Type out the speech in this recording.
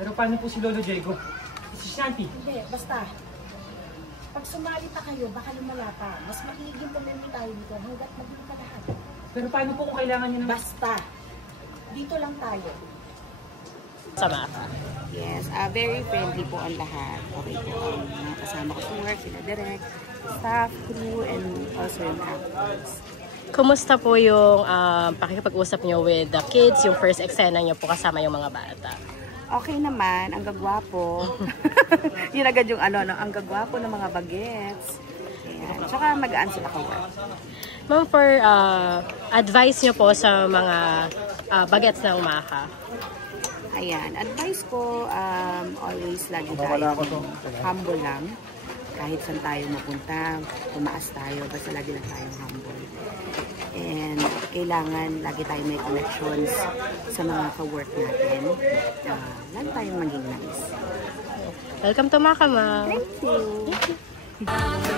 Pero paano po si Lolo Diego? Si Shanti? Hindi, basta. Pag sumali pa kayo, baka lumala pa. Mas magiging tumemi tayo dito hanggat magulo ka lahat. Pero paano po kung kailangan niyo ng... Basta. Dito lang tayo. Sama ka. Yes, very friendly po ang lahat. Okay po ang mga kasama ko sa work, sila direct, staff, crew, and also yung actors. Kumusta po yung pakikipag-usap niyo with the kids, yung first eksena niyo po kasama yung mga bata? Okay naman, ang gagwapo. Yun agad yung ano, no? Ang gagwapo ng mga bagets. Ayan. Tsaka magaan sila ka-work. Ma'am, for advice niyo po sa mga bagets ng Maka? Ayan, advice ko, always lagi tayo humble lang. Kahit saan tayo mapunta, tumaas tayo, basta lagi lang tayong humble. And kailangan lagi tayo may connections sa mga ka-work natin. Lagi tayong maging nice. Welcome to Maka, ma'am. Thank you.